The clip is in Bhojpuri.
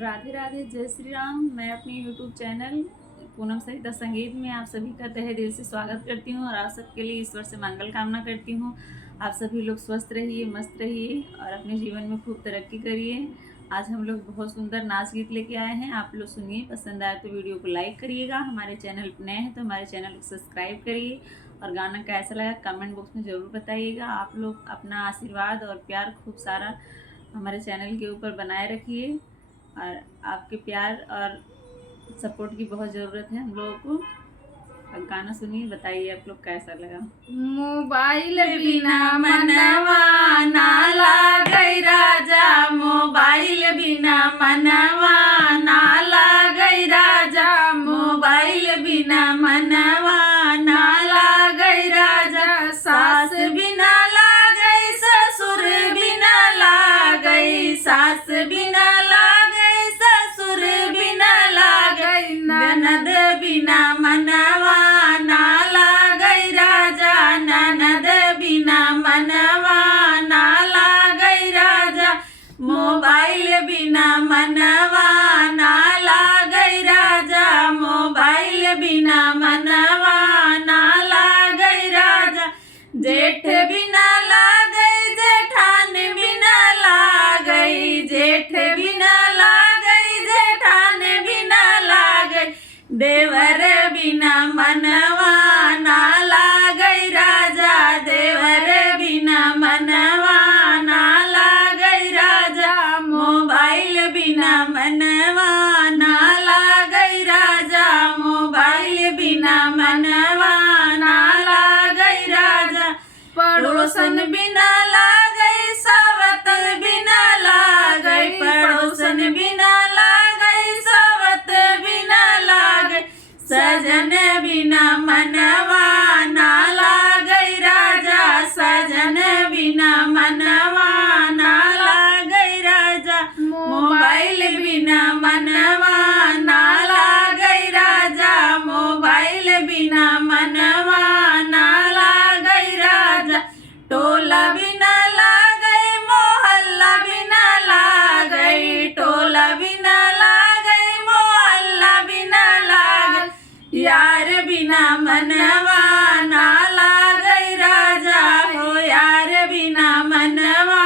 राधे राधे, जय श्री राम। मैं अपने यूट्यूब चैनल पूनम सरिता संगीत में आप सभी का तहे दिल से स्वागत करती हूँ और आप सबके लिए ईश्वर से मंगल कामना करती हूँ। आप सभी लोग स्वस्थ रहिए, मस्त रहिए और अपने जीवन में खूब तरक्की करिए। आज हम लोग बहुत सुंदर नाच गीत लेके आए हैं, आप लोग सुनिए। पसंद आए तो वीडियो को लाइक करिएगा। हमारे चैनल पर नए हैं तो हमारे चैनल को सब्सक्राइब करिए और गाना कैसा लगा कमेंट बॉक्स में ज़रूर बताइएगा। आप लोग अपना आशीर्वाद और प्यार खूब सारा हमारे चैनल के ऊपर बनाए रखिए और आपके प्यार और सपोर्ट की बहुत ज़रूरत है हम लोगों को। अब गाना सुनिए, बताइए आप लोग कैसा लगा। मोबाइल बिना मनवा ना लागै राजा, मोबाइल बिना मनवा ना लागै राजा, मोबाइल बिना मनवा ना लागै राजा। सास बिना लागै, ससुर बिना लागै, सास बिना लागै, ससुर बिना लागै, ननद बिना मनवा ना लागै राजा, ननद बिना मनवा ना लागै राजा। मोबाइल बिना मनवा ना लागै राजा, मोबाइल बिना मनवा ना लागै राजा। जेठ बिना लागै, जेठान बिना लागै, जेठ बिना लागै, जेठान बिना लागै। देवर बिना मनवा ना लागै राजा, देवर बिना मनवा ना लागै राजा। मोबाइल बिना मनवा ना लागै राजा, मोबाइल बिना मनवा ना लागै राजा। पड़ोसन बिना लागै, सावत बिना लागै, पड़ोसन बिना लागै, सावत बिना लागै। सजन बिना मनवा ना लागै राजा, सजन बिना मनवा ना लागै राजा। मोबाइल बिना मनवा ना लागै राजा, मोबाइल बिना मनवा ना लागै राजा। टोला बिना लागै, मोहल्ला बिना लागै, टोला बिना लागै, मोहल्ला बिना लागै। यार बिना मनवा ना लागै राजा हो, यार बिना मनवा